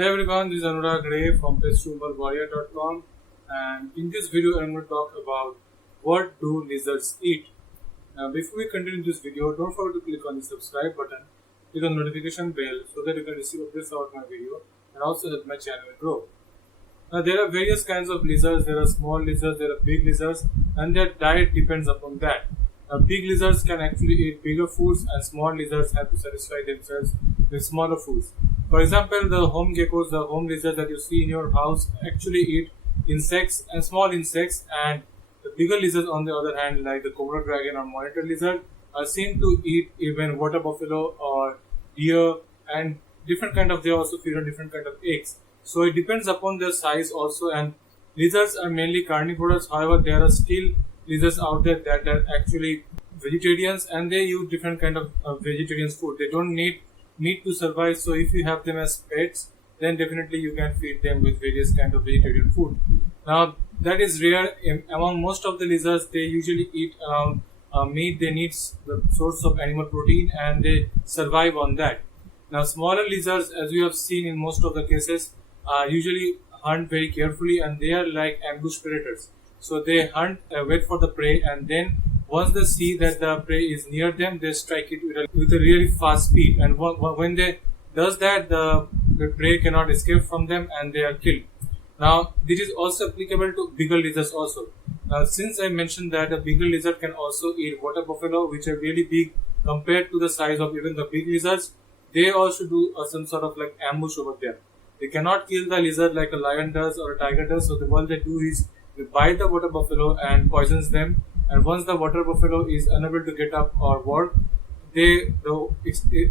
Hey everyone, this is Anurag Ray from PestRumerWarrior.com, and in this video I'm going to talk about what do lizards eat. Now before we continue this video, don't forget to click on the subscribe button, click on the notification bell so that you can receive updates about my video and also help my channel grow. Now there are various kinds of lizards, there are small lizards, there are big lizards, and their diet depends upon that. Now big lizards can actually eat bigger foods and small lizards have to satisfy themselves with smaller foods. For example, the home geckos, the home lizards that you see in your house actually eat insects and small insects, and the bigger lizards on the other hand like the Komodo dragon or monitor lizard are seen to eat even water buffalo or deer and different kind of, they also feed on different kind of eggs. So it depends upon their size also, and lizards are mainly carnivorous. However, there are still lizards out there that are actually vegetarians and they use different kind of vegetarian food. They don't need meat to survive. So if you have them as pets, then definitely you can feed them with various kind of vegetarian food. Now that is rare among most of the lizards. They usually eat around meat. They need the source of animal protein and they survive on that. Now smaller lizards, as we have seen in most of the cases, usually hunt very carefully and they are like ambush predators. So they hunt, wait for the prey, and then once they see that the prey is near them, they strike it with a really fast speed. And when they does that, the prey cannot escape from them and they are killed. Now this is also applicable to bigger lizards also. Now since I mentioned that a bigger lizard can also eat water buffalo, which are really big compared to the size of even the big lizards, they also do some sort of like ambush over there. They cannot kill the lizard like a lion does or a tiger does. So what they do is they bite the water buffalo and poisons them. And once the water buffalo is unable to get up or work, the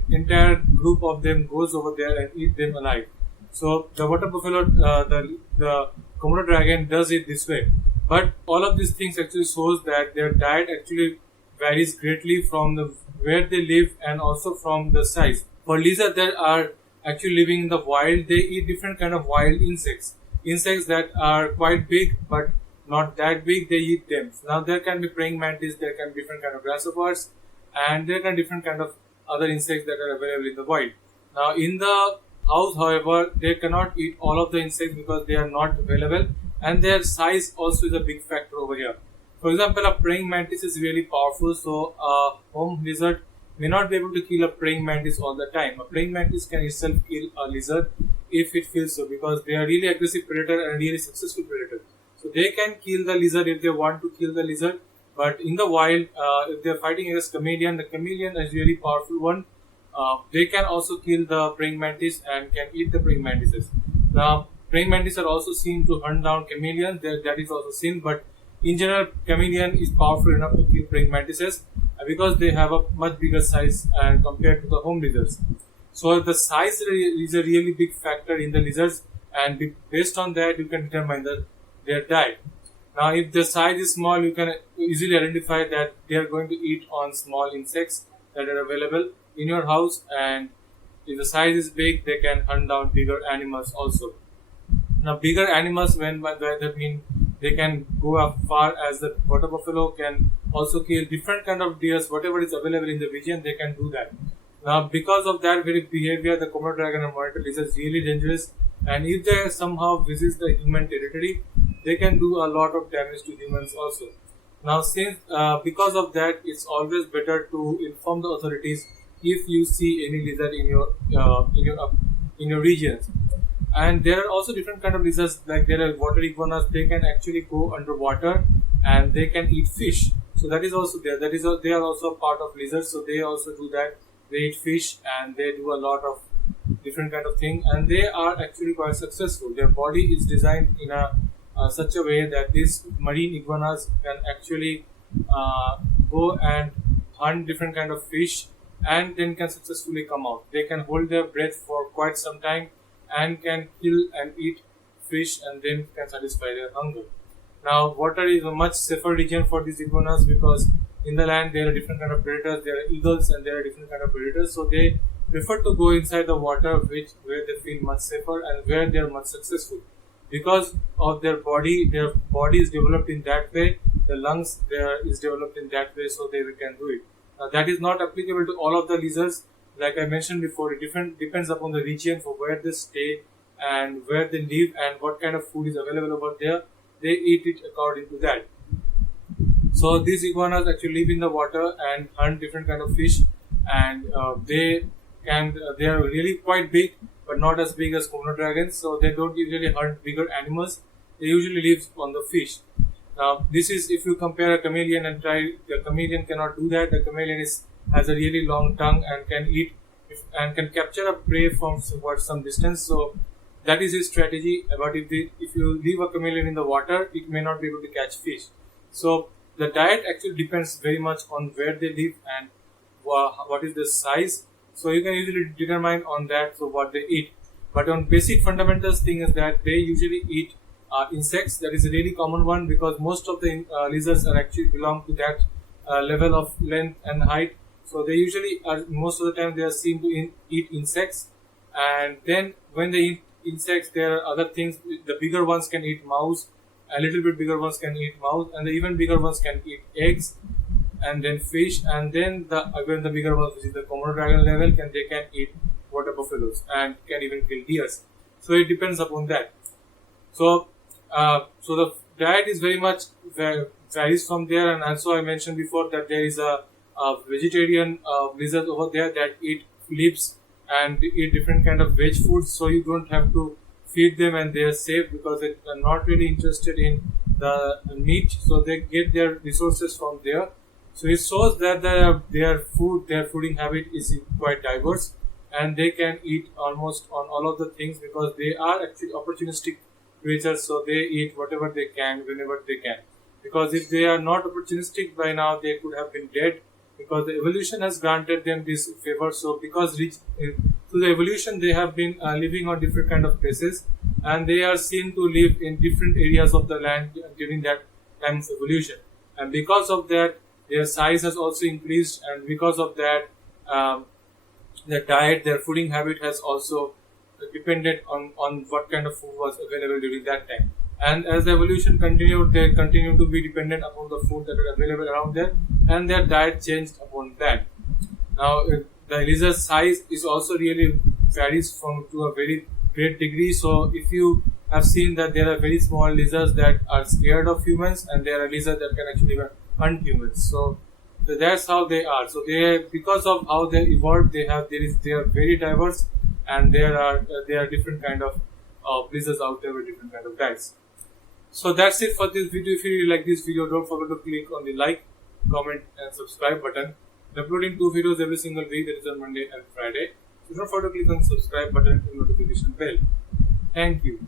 entire group of them goes over there and eat them alive. So the water buffalo, the Komodo dragon does it this way. But all of these things actually shows that their diet actually varies greatly from the where they live and also from the size. For lizards that are actually living in the wild, they eat different kind of wild insects. Insects that are quite big but not that big, they eat them. Now there can be praying mantis, there can be different kind of grasshoppers, and there can be different kind of other insects that are available in the wild. Now in the house, however, they cannot eat all of the insects because they are not available, and their size also is a big factor over here. For example, a praying mantis is really powerful, so a home lizard may not be able to kill a praying mantis all the time. A praying mantis can itself kill a lizard if it feels so, because they are really aggressive predator and really successful predator. So they can kill the lizard if they want to kill the lizard. But in the wild, if they are fighting against chameleon, the chameleon is really powerful one. They can also kill the praying mantis and can eat the praying mantises. Now, praying mantis are also seen to hunt down chameleons. That is also seen, but in general, chameleon is powerful enough to kill praying mantises because they have a much bigger size compared to the home lizards. So the size is a really big factor in the lizards, and based on that, you can determine their diet. Now, if the size is small, you can easily identify that they are going to eat on small insects that are available in your house, and if the size is big, they can hunt down bigger animals also. Now, bigger animals, when by that mean they can go as far as the water buffalo can also kill different kind of deers, whatever is available in the region, they can do that. Now, because of that very behavior, the Komodo dragon and monitor lizard is really dangerous, and if they somehow visit the human territory, they can do a lot of damage to humans also. Now, since because of that, it's always better to inform the authorities if you see any lizard in your regions. And there are also different kind of lizards, like there are water iguanas. They can actually go underwater and they can eat fish. So that is also there. They are also a part of lizards. So they also do that. They eat fish and they do a lot of different kind of thing. And they are actually quite successful. Their body is designed in a such a way that these marine iguanas can actually go and hunt different kind of fish and then can successfully come out. They can hold their breath for quite some time and can kill and eat fish and then can satisfy their hunger. Now, water is a much safer region for these iguanas because in the land there are different kind of predators. There are eagles and there are different kind of predators. So they prefer to go inside the water, where they feel much safer and where they are much successful. Because of their body is developed in that way. The lungs there is developed in that way, so they can do it. That is not applicable to all of the lizards. Like I mentioned before, it depends upon the region for where they stay and where they live and what kind of food is available over there, they eat it according to that. So these iguanas actually live in the water and hunt different kind of fish, and they are really quite big, but not as big as Komodo dragons. So they don't usually hunt bigger animals. They usually live on the fish. Now this is if you compare a chameleon and try. The chameleon cannot do that. The chameleon has a really long tongue and can eat and can capture a prey from some distance. So that is his strategy. But if you leave a chameleon in the water, it may not be able to catch fish. So the diet actually depends very much on where they live and what is the size. So you can usually determine on that so what they eat. But on basic fundamentals thing is that they usually eat insects. That is a really common one because most of the lizards are actually belong to that level of length and height. So they usually are most of the time they are seen to eat insects, and then when they eat insects, there are other things. The bigger ones can eat mouse, a little bit bigger ones can eat mouse, and the even bigger ones can eat eggs, and then fish, and then the bigger ones, which is the Komodo dragon level, they can eat water buffaloes and can even kill deers. So it depends upon that. So the diet is very much varies from there, and also I mentioned before that there is a vegetarian lizard over there that eat leaves and eat different kind of veg foods. So you don't have to feed them, and they are safe because they are not really interested in the meat. So they get their resources from there. So it shows that their fooding habit is quite diverse, and they can eat almost on all of the things because they are actually opportunistic creatures. So they eat whatever they can whenever they can. Because if they are not opportunistic by now, they could have been dead. Because the evolution has granted them this favor. So through the evolution, they have been living on different kind of places, and they are seen to live in different areas of the land during that time of evolution. And because of that, their size has also increased, and because of that, their diet, their fooding habit has also depended on what kind of food was available during that time. And as the evolution continued, they continue to be dependent upon the food that are available around there, and their diet changed upon that. Now, the lizard size is also really varies to a very great degree. So, if you have seen that there are very small lizards that are scared of humans, and there are lizards that can actually even hunt humans. So that's how they are. So because of how they evolved, they are very diverse, and there are different kind of lizards out there with different kind of diets. So that's it for this video. If you really like this video, don't forget to click on the like, comment and subscribe button. I'm uploading 2 videos every single week, that is on Monday and Friday. So don't forget to click on the subscribe button and notification bell. Thank you.